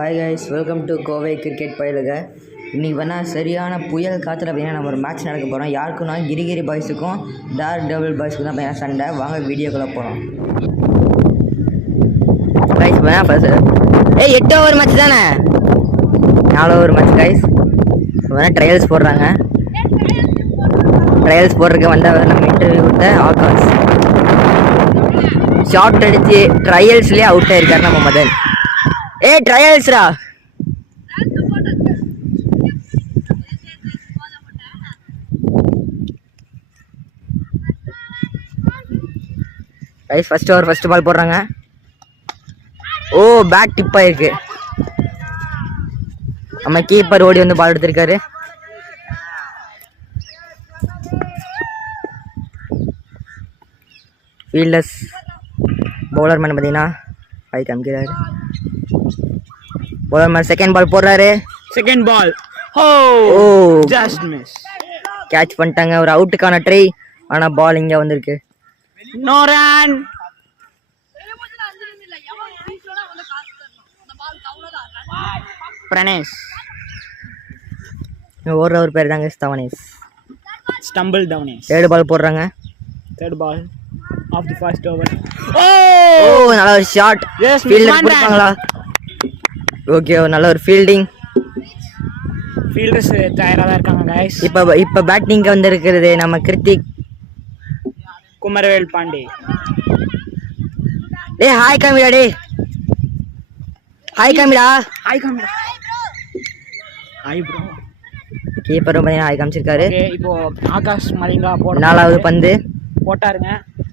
Hi guys, welcome to Kovai cricket பயிலுக. இன்றைக்கி வேணால் சரியான புயல் காற்றுல பார்த்தீங்கன்னா நம்ம ஒரு மேட்ச் நடக்க போகிறோம். யாருக்குன்னா கிரிகிரி பாய்ஸுக்கும் டார்க் டபுள் பாய்ஸுக்கும் தான் பார்த்தீங்கன்னா சண்டை. வாங்க வீடியோக்குள்ளே போகிறோம். கைஸ் வேணா ஃபஸ்ட்டு 8 ஓவர் மேட்ச் தானே, 4 ஓவர் மேட்ச் கைஸ். வேணால் ட்ரையல்ஸ் போடுறாங்க. ட்ரையல்ஸ் போடுறதுக்கு வந்தால் நம்ம இன்டர்வியூ கொடுத்த ஆகாஷ் ஷார்ட் அடித்து ட்ரையல்ஸ்லேயே அவுட் ஆயிருக்காரு நம்ம மதன். ட்ரையல்ஸ்ரா guys first over first ball போடுறாங்க. பேட் டிப் ஆயிருக்கு. நம்ம கீப்பர் ஓடி வந்து பால் எடுத்திருக்காரு. ஃபீல்டர்ஸ் பவுலர் மேன் பார்த்தீங்கன்னா கை காமிக்கிறாரு. பவுலர் மேன் செகண்ட் பால் போடுறாரு. Second ball just miss. Catch பண்ணிட்டாங்க. ஒரு அவுட்டுக்கான ட்ரை, ஆனால் பால் இங்கே வந்திருக்கு. No run. பிரணேஷ் ஓடுறவர் பேர் தாங்க Thavanesh. Stumble Thavanesh. Third ball போடுறாங்க. Third ball off the first over. நல்ல ஒரு ஷாட். ஃபீல்டர் கொடுப்பாங்களா? ஓகே, நல்ல ஒரு ஃபீல்டிங். ஃபீல்டர்ஸ் தயாராக தான் இருக்காங்க கைஸ். இப்போ பேட்டிங்க்கு வந்திருக்கிறது நம்ம கிருத்திக் குமரவேல் பாண்டே. ஹாய் காமிடா. ஹாய் காமிடா. ஹாய் காமிடா. Hi bro. கீப்பரும் பார்த்தீங்கன்னா ஹாய் காமிச்சிருக்காரு. இப்போ ஆகாஷ் மலிங்கா போட 4வது பந்து போட்டாருங்க.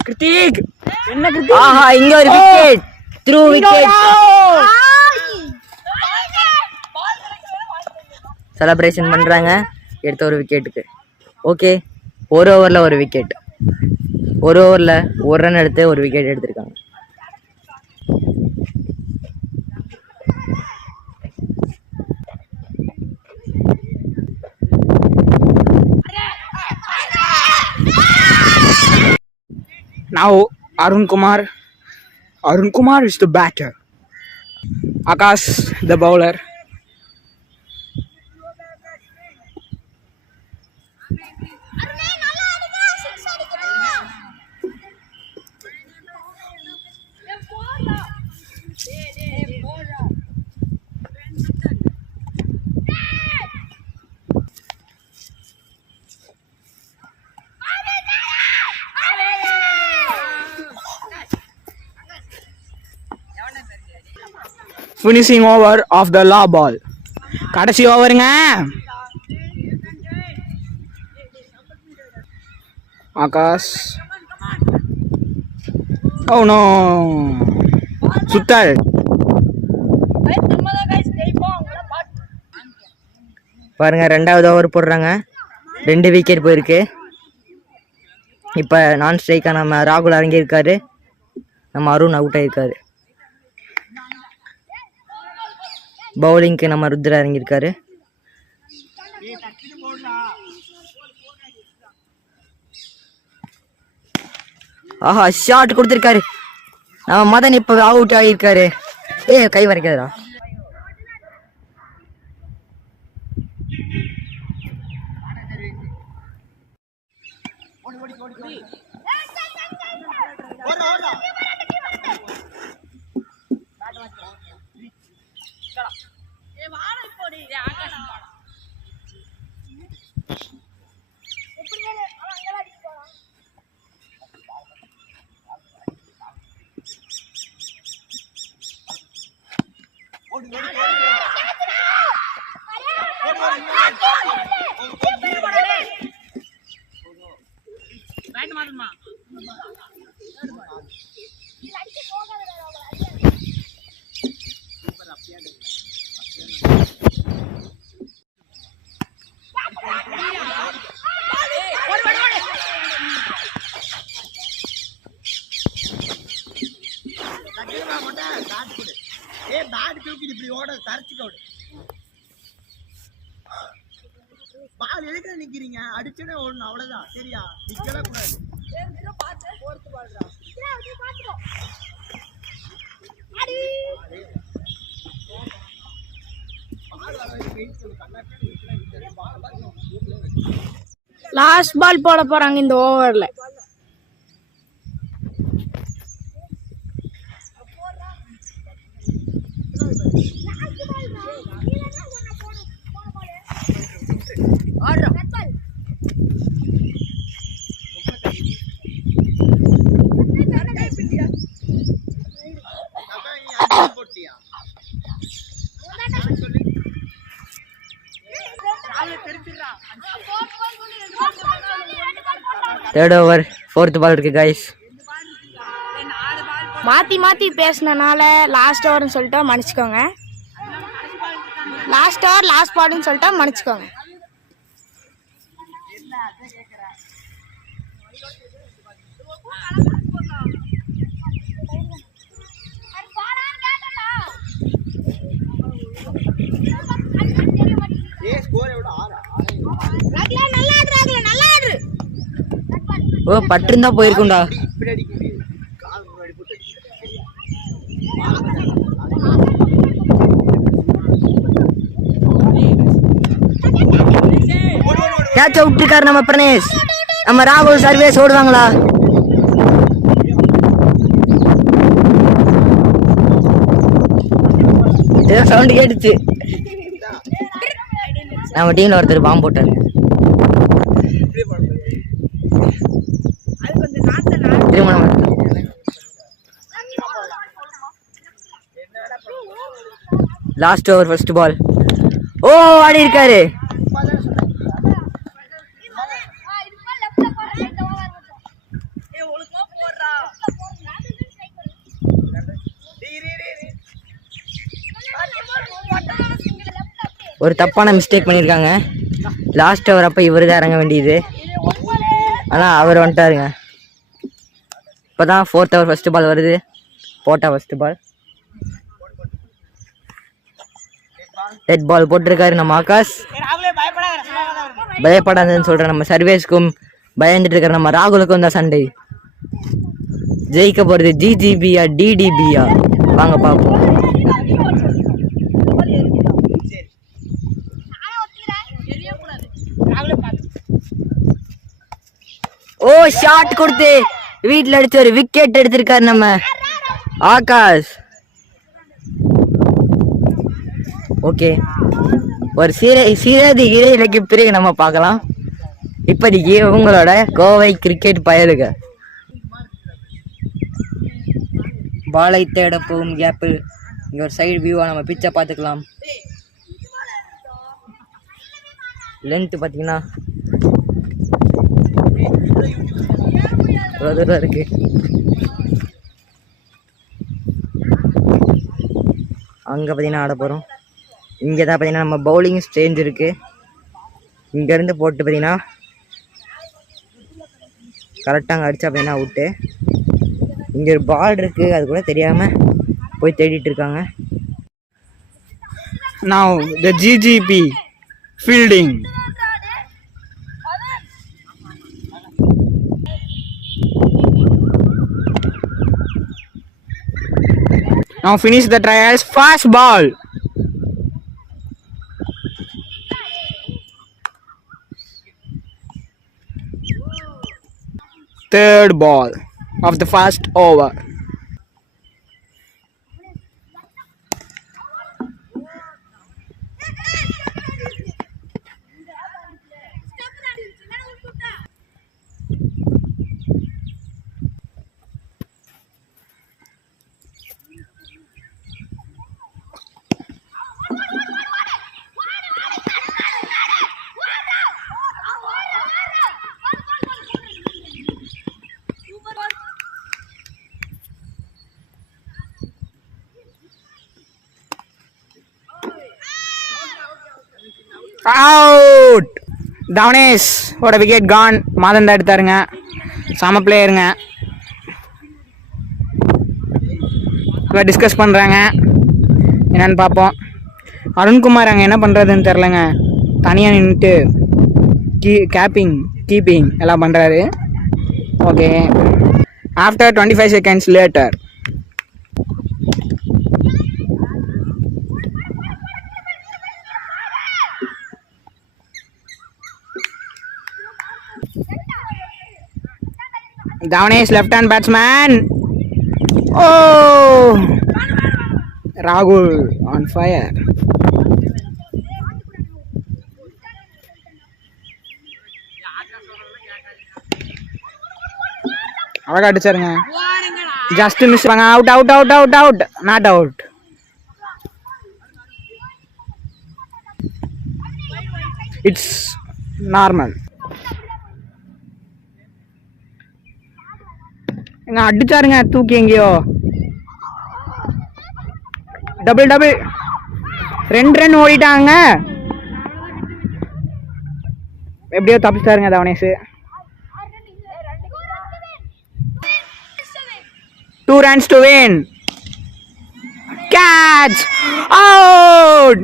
கிருத்திக் என்ன கிருத்திக்? இங்க ஒரு விக்கெட். Through wicket. செலிப்ரேஷன் பண்றாங்க எடுத்த ஒரு விக்கெட்டுக்கு. ஓகே, ஒரு ஓவரில் ஒரு விக்கெட். ஒரு ஓவரில் ஒரு ரன் எடுத்து ஒரு விக்கெட் எடுத்திருக்காங்க. Now Arun Kumar is the batter. Akash the bowler. Finishing over of the law ball. கடைசி ஓவருங்க. ஆகாஷ் நோ சுத்தல். பாருங்க, 2வது ஓவர் போடுறாங்க. 2 விக்கெட் போயிருக்கு. இப்போ நான் ஸ்ட்ரைக்காக நம்ம ராகுல் இறங்கியிருக்காரு. நம்ம அருண் அவுட் ஆகிருக்காரு. பவுலிங்க்கு நம்ம ருத்ரா இறங்கியிருக்காரு. ஷாட் கொடுத்துருக்காரு. நம்ம மதன் இப்போ அவுட் ஆகியிருக்காரு. கை வரைக்காதரா. பால் எதுக்கு நிக்கிறீங்க? அடிச்சனே ஓடணும், அவ்வளவுதான். சரியா? நிக்கவே கூடாது. லாஸ்ட் பால் போட போறாங்க இந்த ஓவர்ல. போட்டியா தேர்ட் ஓவர் 4th பால் இருக்கு கைஸ். மாத்தி பேசினனால லாஸ்ட் ஓவர்னு சொல்லிட்டா மன்னிச்சுக்கோங்க. லாஸ்ட் ஓவர் லாஸ்ட் பால்னு சொல்லிட்டா மன்னிச்சுக்கோங்க. ஓ பட்டிருந்தா போயிருக்கும்டா. இப்படி அடிக்க முடியாது. கால் முன்னாடி போட்டு கேட்ச விட்டுருக்காரு நம்ம பிரணேஷ். நம்ம ராகுல் சர்வேஸ் ஓடுவாங்களா? ஏதோ சவுண்ட் கேட்டுச்சு. நம்ம டீம்ல ஒருத்தர் பாம்பு போட்டாரு. Last over first ball. Oh ஆடி இருக்காரு. ஒரு தப்பான மிஸ்டேக் பண்ணியிருக்காங்க. லாஸ்ட் ஓவர் அப்போ இவர் தான் இறங்க வேண்டியது. ஆனால் அவர் வந்துட்டாருங்க. இப்போ தான் 4th ஓவர் ஃபர்ஸ்ட் பால் வருது. போட்டா ஃபர்ஸ்ட் பால் ரெட் பால் போட்டிருக்காரு நம்ம ஆகாஷ். பயப்படாதுன்னு சொல்கிறேன். நம்ம சர்வேஸ்க்கும் பயந்துட்டு இருக்கிற நம்ம ராகுலுக்கும் தான் சண்டை. ஜெயிக்க போகிறது ஜிஜிபியா டிடிபியா? வாங்க பார்ப்போம். ஓ ஷாட் கொடுத்து வீட்டில் அடிச்சு ஒரு விக்கெட் எடுத்திருக்காரு நம்ம ஆகாஷ். ஓகே, ஒரு சீரதி இடையிலைக்கு பிறகு நம்ம பார்க்கலாம். இப்போதைக்கு உங்களோட கோவை கிரிக்கெட் பயலுக பாலை தேட போகும் கேப்பில் இங்கே ஒரு சைடு வியூவாக நம்ம பிச்சை பார்த்துக்கலாம். லென்த்து பார்த்தீங்கன்னா இருக்கு. அங்கே பார்த்தீங்கன்னா ஆட போகிறோம். இங்கே தான் பார்த்தீங்கன்னா நம்ம பவுலிங் ஸ்டேஞ்ச் இருக்குது. இங்கேருந்து போட்டு பார்த்தீங்கன்னா கரெக்டாக அங்கே அடித்தா பார்த்தீங்கன்னா அவுட்டு. இங்கே ஒரு பால் இருக்குது, அது கூட தெரியாமல் போய் தேடிட்டு இருக்காங்க. Now the GGP fielding. Now finish the trials. Fast ball. Third ball of the first over. Out. Thavanesh ஓட விக்கெட் கான். மாதந்தா எடுத்தாருங்க. சம பிளேயருங்க. இப்போ டிஸ்கஸ் பண்ணுறாங்க, என்னன்னு பார்ப்போம். அருண்குமார் அங்கே என்ன பண்ணுறதுன்னு தெரிலங்க. தனியாக நின்றுட்டு கீப்பிங் எல்லாம் பண்ணுறாரு. Okay, after 25 seconds later. Davanesh left hand batsman. Oh, Rahul on fire. அழகா அடிச்சாருங்க. Just miss. Out out out out out. Not out. It's normal. எங்க அடிச்சாருங்க தூக்கி எங்கேயோ. Double double. 2 ரன் ஓடிட்டாங்க. எப்படியோ தப்பிச்சாருங்க Thavanesh. 2 runs to win. Catch. Out.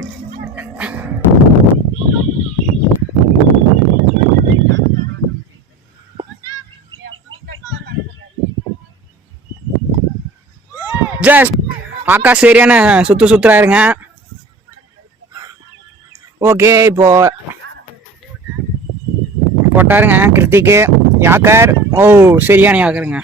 Just Akash சரியான சுத்துறாருங்க. Okay, இப்போ போட்டாருங்க கிருத்திக்கு. யாக்கர். ஓ, சரியான யாக்கருங்க.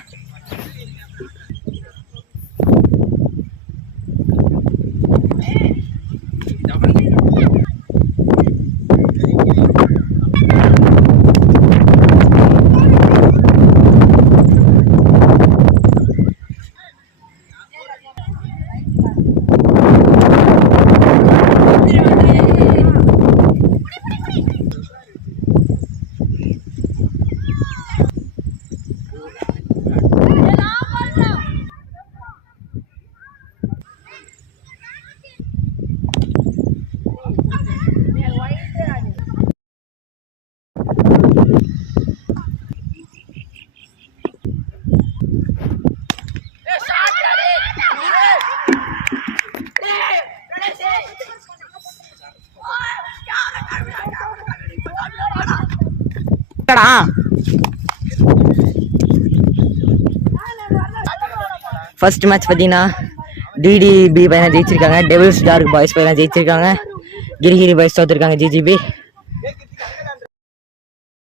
ஃபர்ஸ்ட் மேட்ச் பார்த்தீங்கன்னா டிடிபி பையனை ஜெயிச்சிருக்காங்க. டெவில்ஸ் டார்க் பாய்ஸ் பையனை ஜெயிச்சிருக்காங்க. Gregory boys தோத்துருக்காங்க. ஜிஜிபி